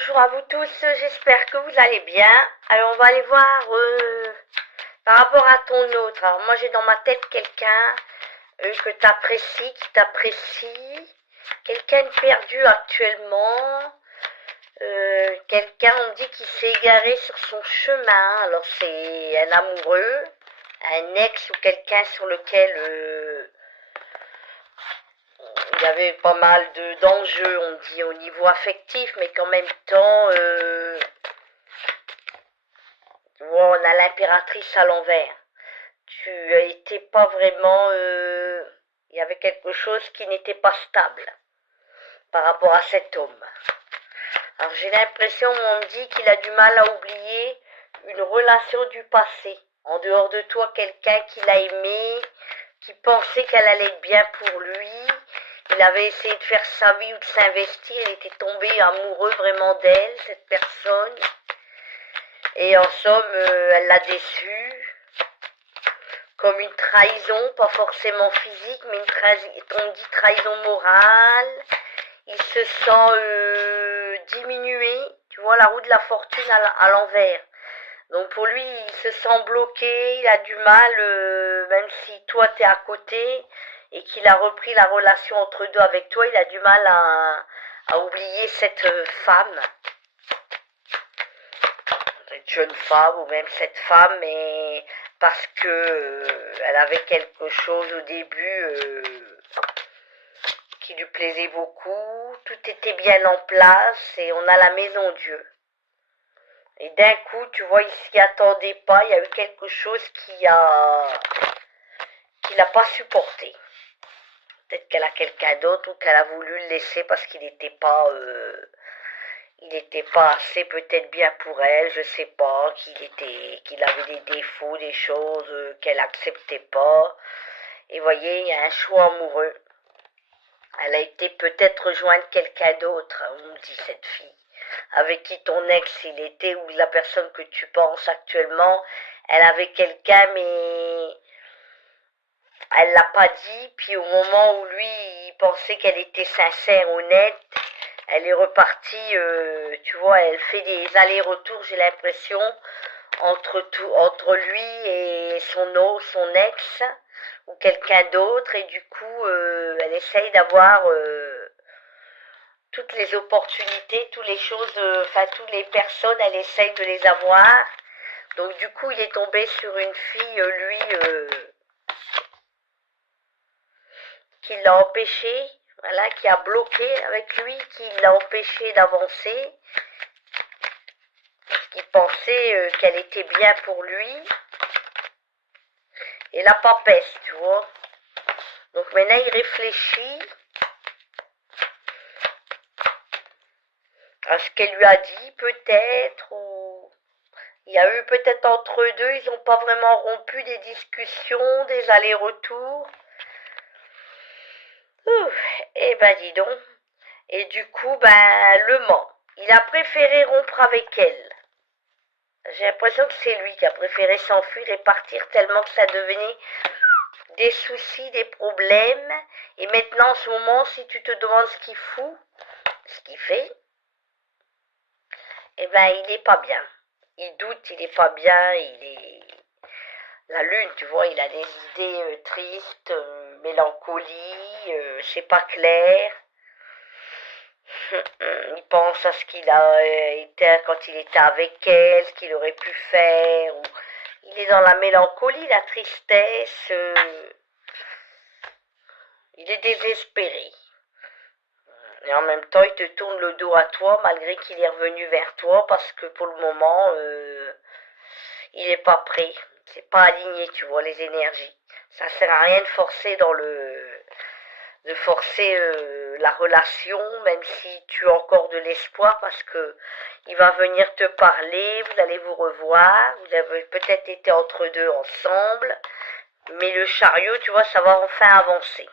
Bonjour à vous tous, j'espère que vous allez bien. Alors on va aller voir par rapport à ton autre. Alors moi j'ai dans ma tête quelqu'un que tu apprécies, qui t'apprécie, quelqu'un de perdu actuellement, quelqu'un on me dit qui s'est égaré sur son chemin. Alors c'est un amoureux, un ex ou quelqu'un sur lequel il y avait pas mal d'enjeux, on dit, au niveau affectif, mais qu'en même temps, on a l'impératrice à l'envers. Tu n'étais pas vraiment... il y avait quelque chose qui n'était pas stable par rapport à cet homme. Alors j'ai l'impression, on me dit qu'il a du mal à oublier une relation du passé. En dehors de toi, quelqu'un qu'il a aimé, qui pensait qu'elle allait être bien pour lui. Il avait essayé de faire sa vie ou de s'investir, il était tombé amoureux vraiment d'elle, cette personne. Et en somme, elle l'a déçu, comme une trahison, pas forcément physique, mais on dit trahison morale. Il se sent diminué, tu vois, la roue de la fortune à l'envers. Donc pour lui, il se sent bloqué, il a du mal, même si toi t'es à côté, et qu'il a repris la relation entre deux avec toi, il a du mal à oublier cette femme, cette jeune femme, ou même cette femme, mais parce que elle avait quelque chose au début qui lui plaisait beaucoup, tout était bien en place, et on a la maison Dieu. Et d'un coup, tu vois, il s'y attendait pas, il y a eu quelque chose qu'il n'a pas supporté. Peut-être qu'elle a quelqu'un d'autre ou qu'elle a voulu le laisser parce qu'il n'était pas assez peut-être bien pour elle, je sais pas, qu'il avait des défauts, des choses qu'elle acceptait pas. Et voyez, il y a un choix amoureux. Elle a été peut-être rejoindre quelqu'un d'autre, on me dit cette fille, avec qui ton ex il était, ou la personne que tu penses actuellement, elle avait quelqu'un mais elle l'a pas dit, puis au moment où lui il pensait qu'elle était sincère, honnête, elle est repartie, tu vois, elle fait des allers-retours, j'ai l'impression, entre lui et son ex, ou quelqu'un d'autre, et du coup, elle essaye d'avoir toutes les opportunités, toutes les choses, toutes les personnes, elle essaye de les avoir. Donc du coup, il est tombé sur une fille, lui, qui l'a empêché, voilà, qui a bloqué avec lui, qui l'a empêché d'avancer, parce qu'il pensait qu'elle était bien pour lui, et la papesse, tu vois. Donc maintenant, il réfléchit à ce qu'elle lui a dit, peut-être, ou il y a eu peut-être entre eux deux, ils n'ont pas vraiment rompu des discussions, des allers-retours. Eh ben dis donc. Et du coup, le ment. Il a préféré rompre avec elle. J'ai l'impression que c'est lui qui a préféré s'enfuir et partir tellement que ça devenait des soucis, des problèmes. Et maintenant, en ce moment, si tu te demandes ce qu'il fout, ce qu'il fait, eh ben, il n'est pas bien. Il doute, il n'est pas bien, il est... La lune, tu vois, il a des idées tristes, mélancolie, c'est pas clair. Il pense à ce qu'il a été quand il était avec elle, ce qu'il aurait pu faire. Ou... Il est dans la mélancolie, la tristesse. Il est désespéré. Et en même temps, il te tourne le dos à toi, malgré qu'il est revenu vers toi, parce que pour le moment, il n'est pas prêt. C'est pas aligné, tu vois, les énergies. Ça sert à rien de forcer la relation, même si tu as encore de l'espoir, parce que il va venir te parler, vous allez vous revoir, vous avez peut-être été entre deux ensemble, mais le chariot, tu vois, ça va enfin avancer.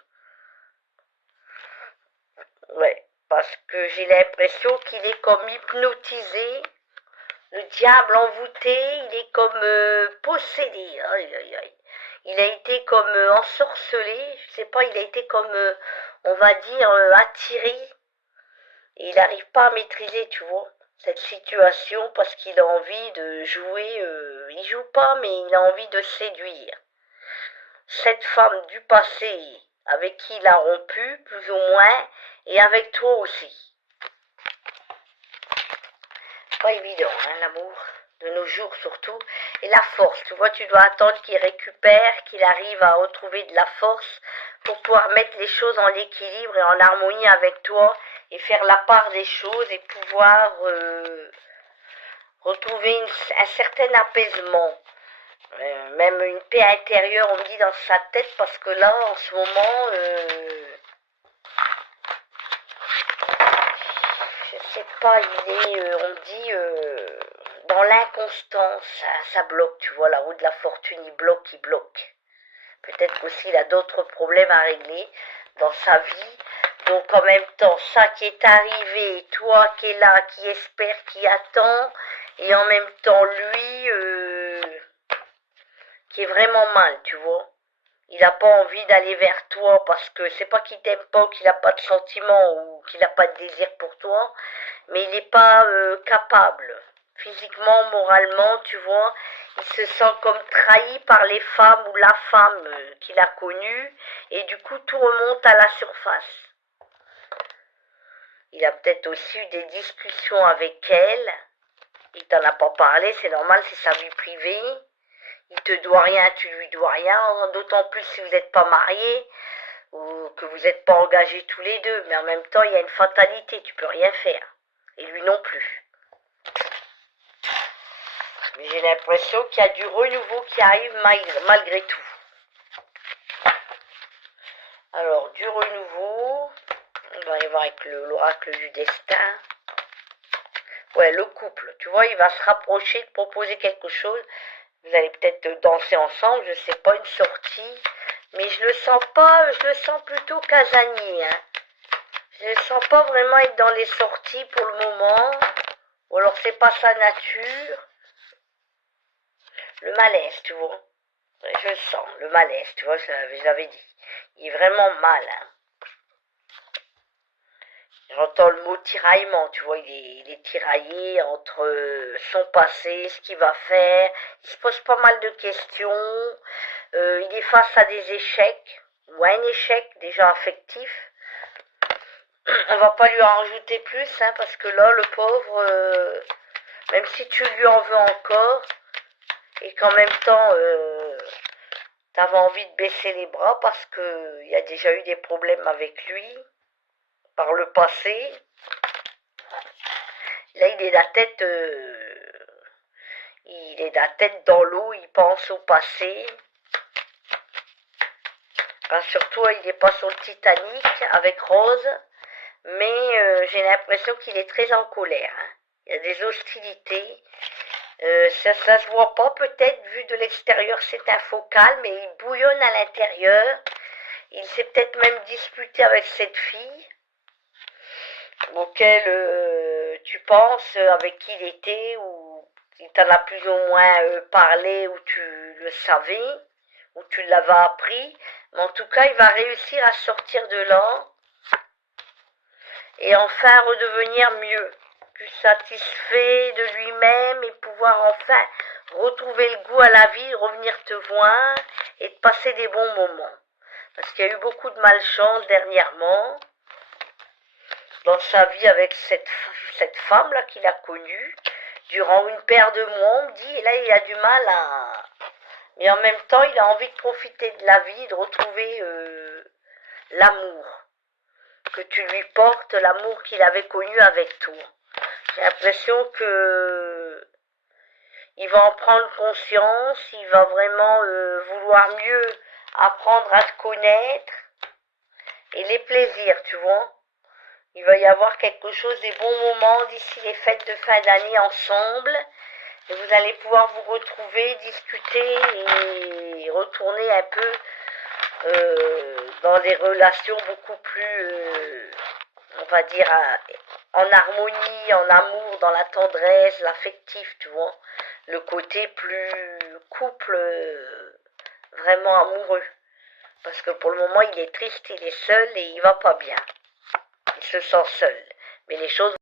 Ouais, parce que j'ai l'impression qu'il est comme hypnotisé, le diable envoûté, il est comme possédé. Aïe, aïe, aïe. Il a été comme ensorcelé, je sais pas, il a été comme, on va dire, attiré. Et il n'arrive pas à maîtriser, tu vois. cette situation parce qu'il a envie de jouer, il joue pas mais il a envie de séduire. Cette femme du passé avec qui il a rompu, plus ou moins, et avec toi aussi. Pas évident, hein, l'amour, de nos jours surtout. Et la force, tu vois, tu dois attendre qu'il récupère, qu'il arrive à retrouver de la force pour pouvoir mettre les choses en équilibre et en harmonie avec toi et faire la part des choses et pouvoir retrouver un certain apaisement. Même une paix intérieure, on me dit, dans sa tête, parce que là, en ce moment, je sais pas, il est, on me dit, dans l'inconstance, ça bloque, tu vois, la roue de la fortune, il bloque. Peut-être qu'aussi il a d'autres problèmes à régler dans sa vie. Donc en même temps, ça qui est arrivé, toi qui es là, qui espère, qui attend, et en même temps lui, qui est vraiment mal, tu vois. Il n'a pas envie d'aller vers toi parce que c'est pas qu'il t'aime pas ou qu'il n'a pas de sentiments ou qu'il n'a pas de désir pour toi, mais il n'est pas capable. Physiquement, moralement, tu vois, il se sent comme trahi par les femmes ou la femme qu'il a connue et du coup tout remonte à la surface. Il a peut-être aussi eu des discussions avec elle, il t'en a pas parlé, c'est normal, c'est sa vie privée. Il te doit rien, tu lui dois rien, d'autant plus si vous n'êtes pas mariés ou que vous n'êtes pas engagés tous les deux. Mais en même temps, il y a une fatalité, tu peux rien faire. Et lui non plus. Mais j'ai l'impression qu'il y a du renouveau qui arrive malgré tout. Alors, du renouveau, on va aller voir avec l'oracle du destin. Ouais, le couple, tu vois, il va se rapprocher, de proposer quelque chose. Vous allez peut-être danser ensemble, je sais pas, une sortie. Mais je le sens pas, je le sens plutôt casanier. Hein. Je le sens pas vraiment être dans les sorties pour le moment. Ou alors c'est pas sa nature. Le malaise, tu vois. Je le sens, le malaise, tu vois, je l'avais dit. Il est vraiment mal. Hein. J'entends le mot tiraillement, tu vois, il est tiraillé entre son passé, ce qu'il va faire. Il se pose pas mal de questions. Il est face à des échecs, ou à un échec déjà affectif. On va pas lui en rajouter plus, hein, parce que là, le pauvre, même si tu lui en veux encore, et qu'en même temps, t'avais envie de baisser les bras parce qu'il y a déjà eu des problèmes avec lui par le passé. Là, il est la tête dans l'eau, il pense au passé. Surtout, il n'est pas sur le Titanic avec Rose, mais j'ai l'impression qu'il est très en colère. Hein. Il y a des hostilités. Ça se voit pas peut-être, vu de l'extérieur, c'est un faux calme, mais il bouillonne à l'intérieur. Il s'est peut-être même disputé avec cette fille, auquel tu penses, avec qui il était, ou il t'en a plus ou moins parlé, ou tu le savais, ou tu l'avais appris. Mais en tout cas, il va réussir à sortir de là et enfin redevenir mieux, plus satisfait de lui-même et pouvoir enfin retrouver le goût à la vie, revenir te voir et de passer des bons moments. Parce qu'il y a eu beaucoup de malchance dernièrement dans sa vie avec cette femme-là qu'il a connue durant une paire de mois, on me dit, et là il a du mal à... Mais en même temps, il a envie de profiter de la vie, de retrouver l'amour que tu lui portes, l'amour qu'il avait connu avec toi. J'ai l'impression que il va en prendre conscience, il va vraiment vouloir mieux apprendre à te connaître et les plaisirs, tu vois. Il va y avoir quelque chose, des bons moments d'ici les fêtes de fin d'année ensemble. Et vous allez pouvoir vous retrouver, discuter et retourner un peu dans des relations beaucoup plus, on va dire, en harmonie, en amour, dans la tendresse, l'affectif, tu vois. Le côté plus couple, vraiment amoureux. Parce que pour le moment, il est triste, il est seul et il va pas bien. Il se sent seul. Mais les choses